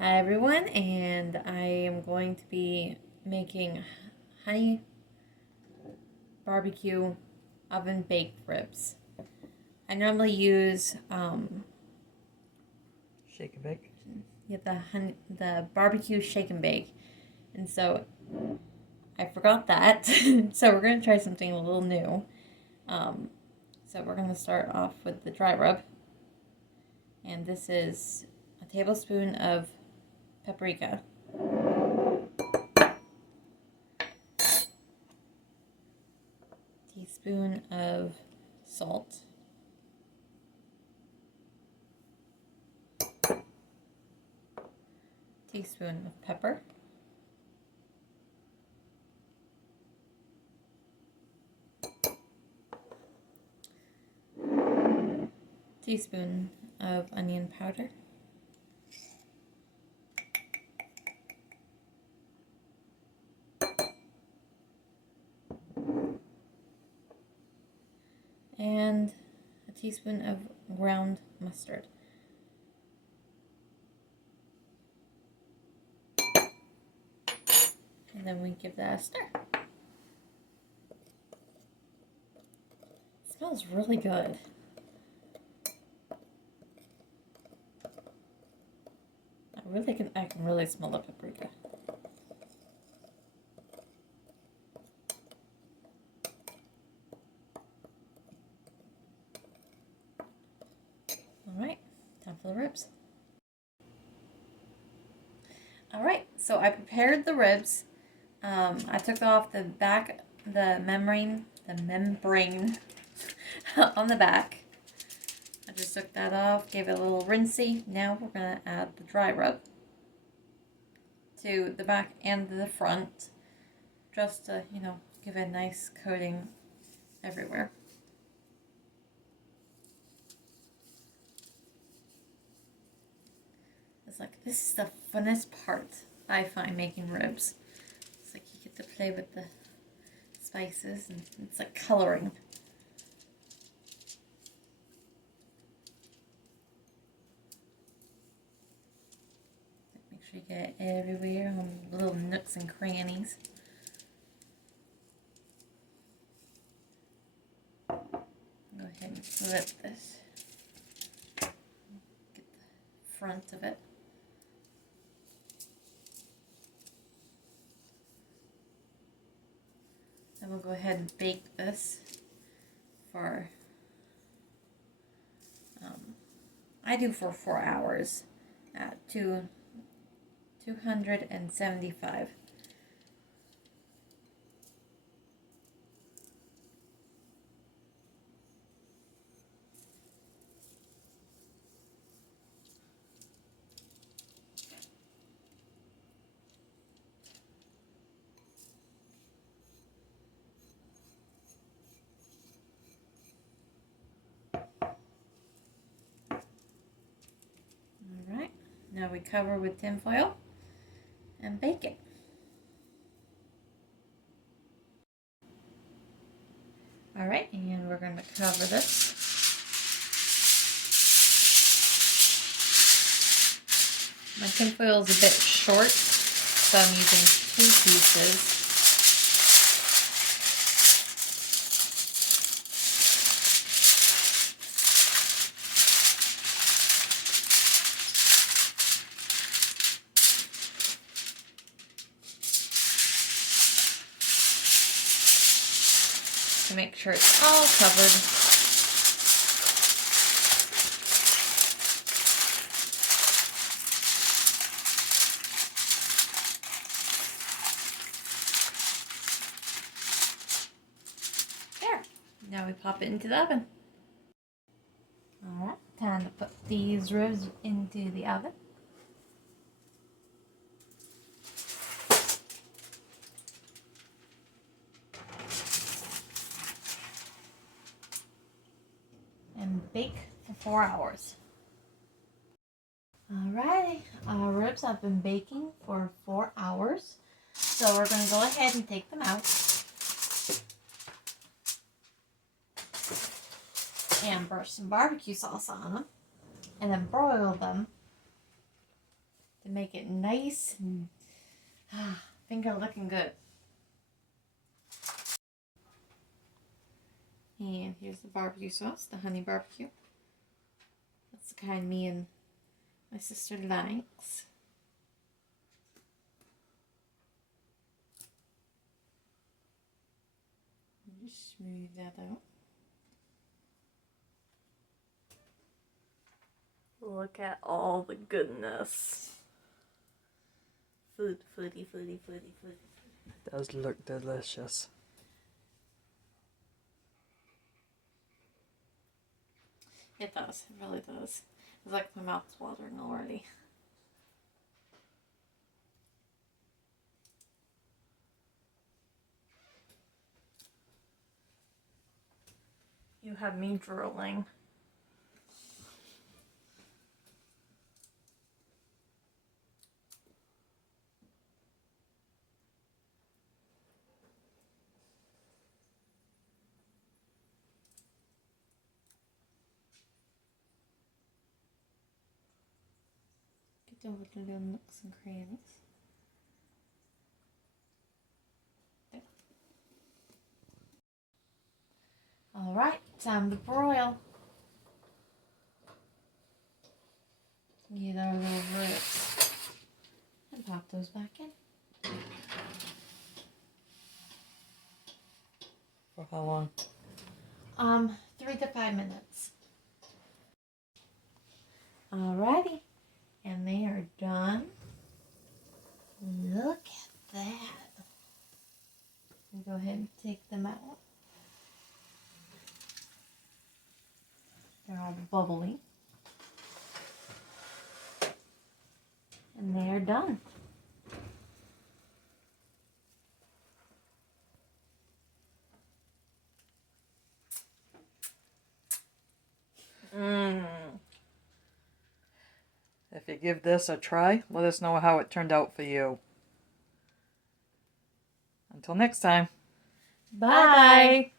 Hi everyone, and I am going to be making honey barbecue oven baked ribs. I normally use Shake and bake. the barbecue shake and bake, and so I forgot that. So we're gonna try something a little new. Um, so we're gonna start off with the dry rub, and this is a tablespoon of paprika. Teaspoon of salt, teaspoon of pepper, teaspoon of onion powder, and a teaspoon of ground mustard. And then we give that a stir. It smells really good. I can really smell the paprika. All right, time for the ribs. All right, so I prepared the ribs. I took off the membrane on the back. I just took that off, gave it a little rinsey. Now we're gonna add the dry rub to the back and the front, just to, give a nice coating everywhere. It's like, this is the funnest part, I find, making ribs. It's like you get to play with the spices, and it's like coloring. Make sure you get it everywhere, on little nooks and crannies. Go ahead and flip this. Get the front of it. Then we'll go ahead and bake this for, I do for 4 hours at 275. Alright, now we cover with tin foil and bake it. Alright, and we're going to cover this. My tin foil is a bit short, so I'm using 2 pieces. To make sure it's all covered. There. Now we pop it into the oven. Alright, time to put these ribs into the oven. And bake for 4 hours. Alrighty, our ribs have been baking for 4 hours. So we're going to go ahead and take them out. And brush some barbecue sauce on them. And then broil them to make it nice and finger looking good. And here's the barbecue sauce, the honey barbecue. That's the kind me and my sister likes. Just smooth that out. Look at all the goodness. Food, foodie, foodie, foodie, foodie. It does look delicious. It does. It really does. It's like my mouth's watering already. You have me drooling. Get all the little nooks and crannies. There. Alright, time to broil. Get our little ribs. And pop those back in. For how long? 3 to 5 minutes. Alrighty. And they are done. Look at that. I'll go ahead and take them out. They're all bubbly. And they are done. If you give this a try, let us know how it turned out for you. Until next time. Bye.